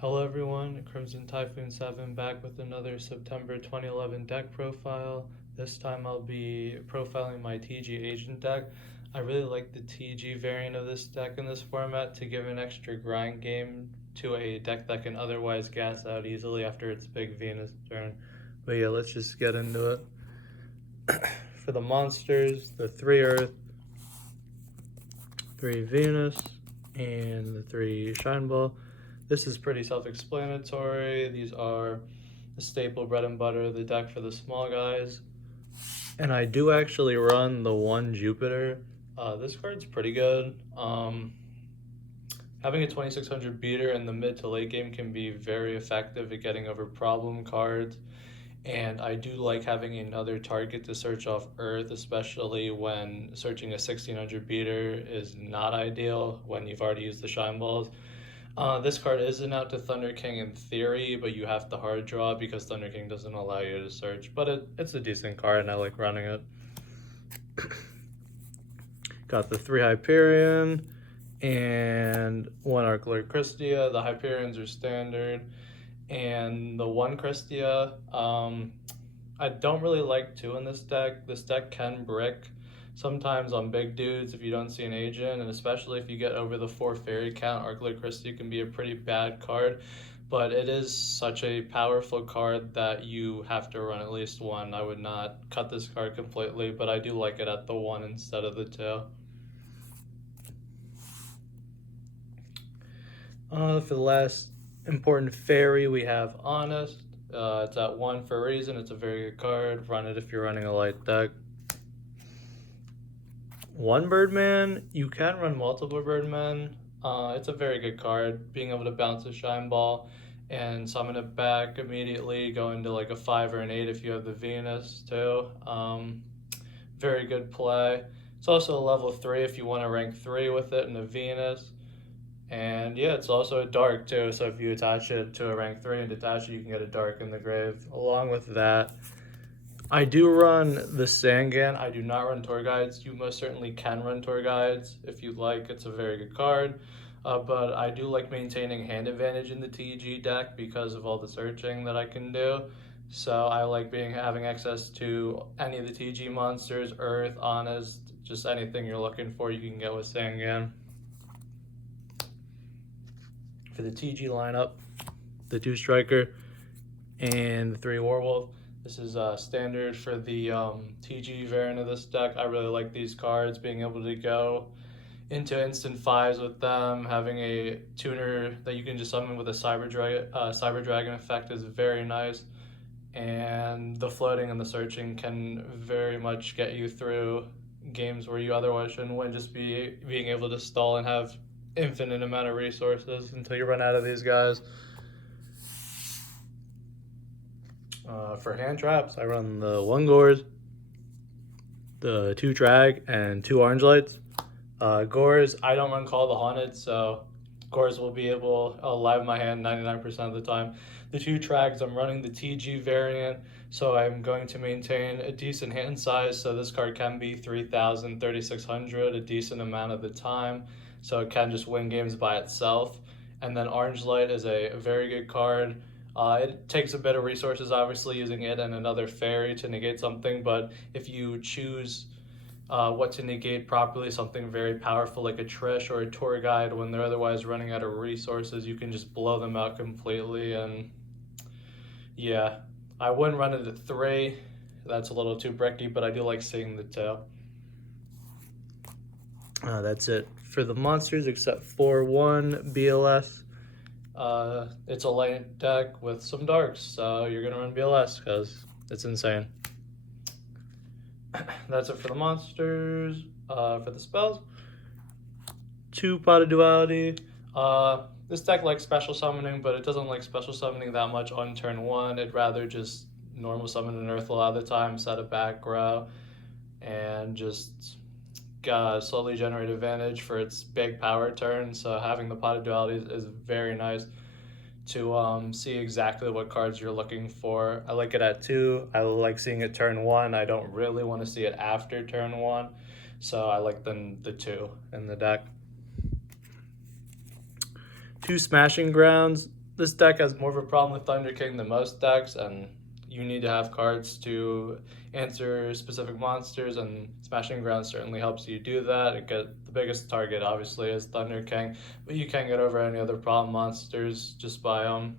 Hello everyone, Crimson Typhoon 7 back with another September 2011 deck profile. This time I'll be profiling my TG Agent deck. I really like the TG variant of this deck in this format to give an extra grind game to a deck that can otherwise gas out easily after its big Venus turn. But yeah, let's just get into it. For the monsters, the 3 Earth, 3 Venus, and the 3 Shine Ball. This is pretty self-explanatory. These are the staple bread and butter of the deck for the small guys. And I do actually run the 1 Jupiter. This card's pretty good. Having a 2600 beater in the mid to late game can be very effective at getting over problem cards. And I do like having another target to search off Earth, especially when searching a 1600 beater is not ideal when you've already used the Shine Balls. This card isn't out to Thunder King in theory, but you have to hard draw because Thunder King doesn't allow you to search. But it's a decent card and I like running it. Got the 3 Hyperion and 1 Arclord Christia. The Hyperions are standard. And the 1 Christia, I don't really like 2 in this deck. This deck can brick sometimes on big dudes if you don't see an agent, and especially if you get over the 4 fairy count, Arclord Christia can be a pretty bad card. But it is such a powerful card that you have to run at least 1. I would not cut this card completely, but I do like it at the 1 instead of the 2. For the last important fairy, we have Honest. It's at 1 for a reason. It's a very good card. Run it if you're running a light deck. 1 Birdman, you can run multiple Birdmen. It's a very good card. Being able to bounce a Shine Ball and summon it back immediately, go into like a 5 or an 8 if you have the Venus too. Very good play. It's also a level 3 if you want to rank 3 with it in a Venus. And yeah, it's also a dark too, so if you attach it to a rank 3 and detach it, you can get a dark in the grave. Along with that, I do run the Sangan. I do not run tour guides. You most certainly can run tour guides if you'd like. It's a very good card. But I do like maintaining hand advantage in the TG deck because of all the searching that I can do. So I like having access to any of the TG monsters, Earth, Honest, just anything you're looking for you can get with Sangan. For the TG lineup, the 2 Striker and the 3 Warwolf. This is standard for the TG variant of this deck. I really like these cards, being able to go into instant 5s with them. Having a tuner that you can just summon with a Cyber Dragon effect is very nice. And the floating and the searching can very much get you through games where you otherwise shouldn't win, just being able to stall and have infinite amount of resources until you run out of these guys. For hand traps, I run the 1 Gores, the 2 Drag, and 2 Orange Lights. Gores, I don't run Call the Haunted, so Gores will be able to live my hand 99% of the time. The 2 Trags, I'm running the TG variant, so I'm going to maintain a decent hand size, so this card can be 3,000, 3,600 a decent amount of the time, so it can just win games by itself. And then Orange Light is a very good card. It takes a bit of resources, obviously, using it and another fairy to negate something, but if you choose what to negate properly, something very powerful like a Trish or a tour guide, when they're otherwise running out of resources, you can just blow them out completely. And yeah, I wouldn't run it at 3. That's a little too bricky, but I do like seeing the 2. That's it for the monsters, except for 1 BLS. It's a light deck with some darks, so you're gonna run BLS because it's insane. That's it for the monsters. For the spells, 2 Pot of Duality. This deck likes special summoning, but it doesn't like special summoning that much on turn 1. It'd rather just normal summon an Earth a lot of the time, set a back row, and just slowly generate advantage for its big power turn. So having the Pot of Duality is very nice to see exactly what cards you're looking for. I like it at 2. I like seeing it turn 1. I don't really want to see it after turn 1, so I like the 2 in the deck. 2 Smashing Grounds. this deck has more of a problem with Thunder King than most decks, and you need to have cards to answer specific monsters, and Smashing Ground certainly helps you do that. The biggest target obviously is Thunder King, but you can get over any other problem monsters just by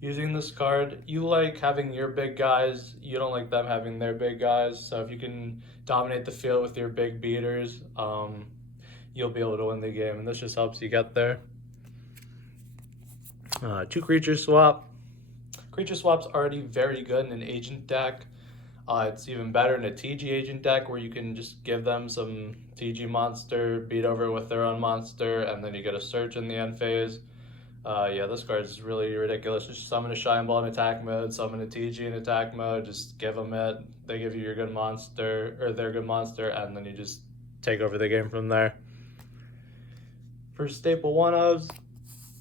using this card. You like having your big guys, you don't like them having their big guys, so if you can dominate the field with your big beaters, you'll be able to win the game, and this just helps you get there. 2 creature swap. Creature swap's already very good in an agent deck. It's even better in a TG agent deck where you can just give them some TG monster, beat over with their own monster, and then you get a search in the end phase. Yeah, this card is really ridiculous. Just summon a Shine Ball in attack mode, summon a TG in attack mode, just give them it. They give you your good monster, or their good monster, and then you just take over the game from there. For staple one-ofs,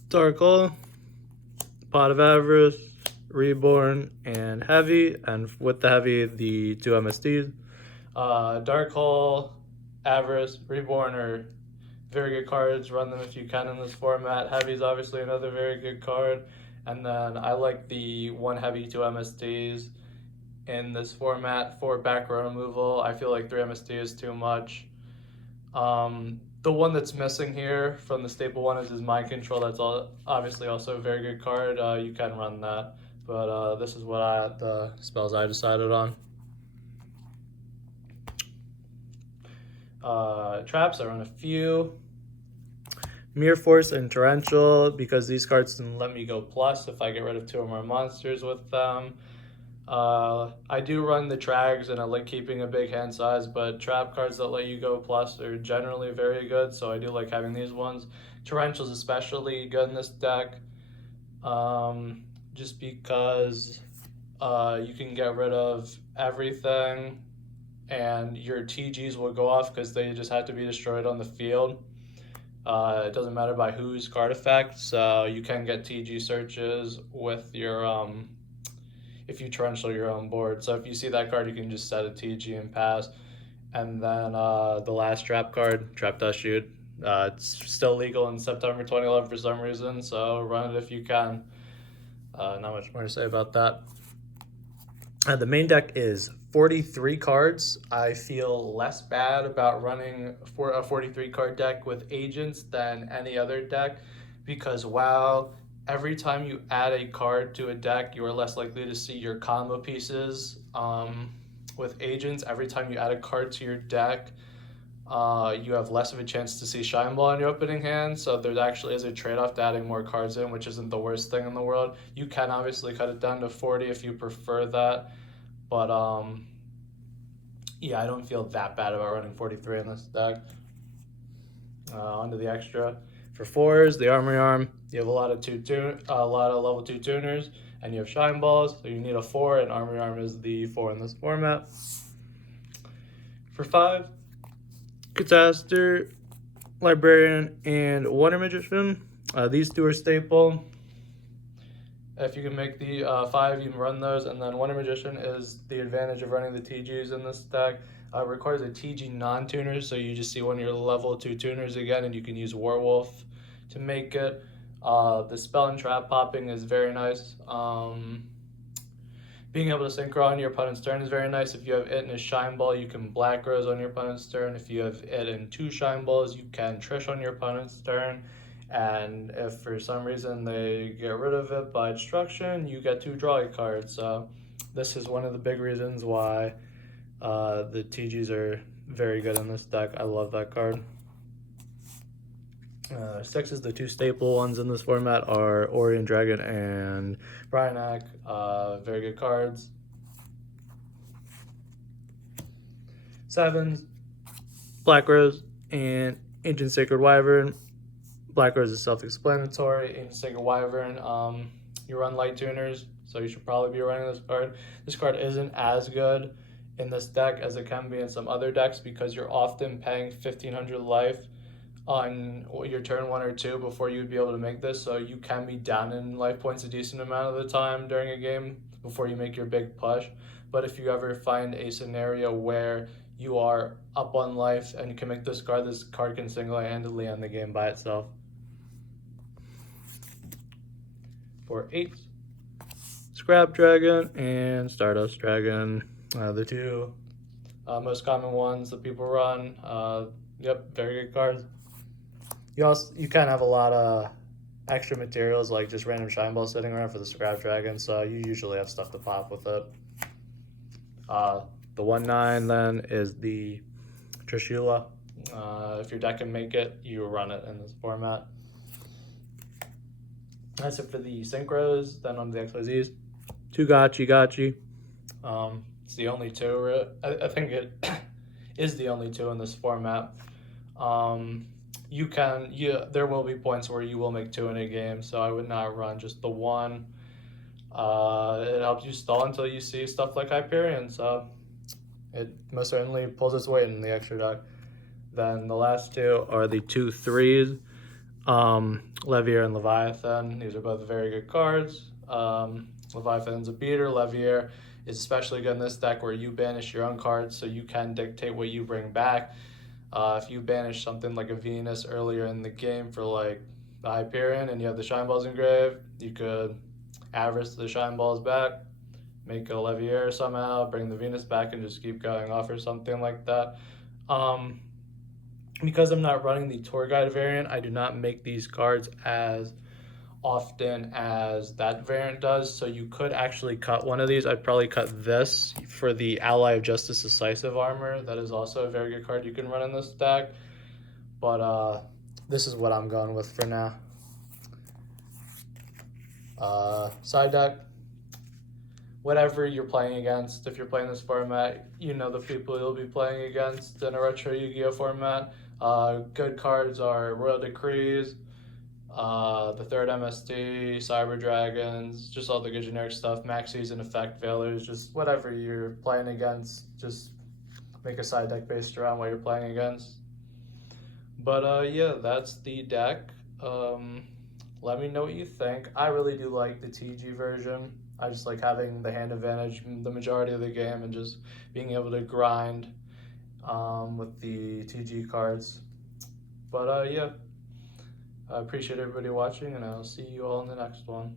Dark Hole, Pot of Avarice, Reborn, and Heavy, and with the Heavy, the 2 MSTs. Dark Hole, Avarice, Reborn are very good cards. Run them if you can in this format. Heavy is obviously another very good card. And then I like the 1 Heavy, 2 MSTs in this format for back row removal. I feel like 3 MST is too much. The one that's missing here from the staple one is Mind Control. That's obviously also a very good card. You can run that, but this is what the spells I decided on. Traps, I run a few. Mirror Force and Torrential, because these cards can let me go plus if I get rid of 2 or more monsters with them. I do run the Trags, and I like keeping a big hand size, but trap cards that let you go plus are generally very good, so I do like having these ones. Torrential's especially good in this deck, just because you can get rid of everything, and your TGs will go off because they just have to be destroyed on the field. It doesn't matter by whose card effect, so you can get TG searches with your if you torrential your own board. So if you see that card, you can just set a TG and pass. And then the last trap card, Trap Dust Shoot. It's still legal in September 2011 for some reason, so run it if you can. Not much more to say about that. The main deck is 43 cards. I feel less bad about running for a 43 card deck with agents than any other deck, because while every time you add a card to a deck, you are less likely to see your combo pieces. With agents, every time you add a card to your deck, you have less of a chance to see Shine Ball in your opening hand, so there actually is a trade-off to adding more cards in, which isn't the worst thing in the world. You can obviously cut it down to 40 if you prefer that, but yeah, I don't feel that bad about running 43 in this deck. Onto the extra. For 4s, the Armory Arm, you have a lot of level 2 tuners, and you have Shine Balls, so you need a 4, and Armory Arm is the 4 in this format. For 5, Catastor, Librarian, and Wonder Magician. These 2 are staple. If you can make the 5, you can run those, and then Wonder Magician is the advantage of running the TGs in this deck. It requires a TG non-tuner, so you just see one of your level 2 tuners again, and you can use Werewolf to make it. The spell and trap popping is very nice. Being able to synchro on your opponent's turn is very nice. If you have it in a Shine Ball, you can Black Rose on your opponent's turn. If you have it in 2 Shine Balls, you can Trish on your opponent's turn. And if for some reason they get rid of it by destruction, you get to draw a card. So this is one of the big reasons why the TGs are very good in this deck. I love that card. 6 is the 2 staple ones in this format are Orient Dragon and Bryanak. Very good cards. 7s, Black Rose and Ancient Sacred Wyvern. Black Rose is self-explanatory. Ancient Sacred Wyvern, you run light tuners, so you should probably be running this card. This card isn't as good in this deck as it can be in some other decks, because you're often paying 1500 life on your turn 1 or 2 before you'd be able to make this, so you can be down in life points a decent amount of the time during a game before you make your big push. But if you ever find a scenario where you are up on life and you can make this card can single-handedly end the game by itself. for 8. Scrap Dragon and Stardust Dragon, the two most common ones that people run. Yep, very good cards. You kind of have a lot of extra materials like just random shine balls sitting around for the Scrap Dragon, so you usually have stuff to pop with it. The 1/9 then is the Trishula. If your deck can make it, you run it in this format. That's it for the Synchros. Then on the XYZs, 2 Gachi. It's the only 2. I think it is the only 2 in this format. There will be points where you will make 2 in a game, so I would not run just the 1. It helps you stall until you see stuff like Hyperion, so it most certainly pulls its weight in the extra deck. Then the last 2 are the 2 3s, Levier and Leviathan. These are both very good cards. Leviathan's a beater. Levier is especially good in this deck where you banish your own cards, so you can dictate what you bring back. If you banish something like a Venus earlier in the game for like the Hyperion and you have the Shine Balls engraved, you could average the Shine Balls back, make a Levier somehow, bring the Venus back, and just keep going off or something like that. Because I'm not running the tour guide variant, I do not make these cards as often as that variant does, so you could actually cut one of these. I'd probably cut this for the Ally of Justice Decisive Armor. That is also a very good card you can run in this deck, but this is what I'm going with for now. Side deck, whatever you're playing against. If you're playing this format, you know the people you'll be playing against in a retro Yu-Gi-Oh format. Good cards are Royal Decrees, the 3rd MST, Cyber Dragons, just all the good generic stuff, Maxis and Effect Veilers, just whatever you're playing against, just make a side deck based around what you're playing against. But yeah, that's the deck. Let me know what you think. I really do like the TG version. I just like having the hand advantage the majority of the game and just being able to grind with the TG cards. But yeah, I appreciate everybody watching, and I'll see you all in the next one.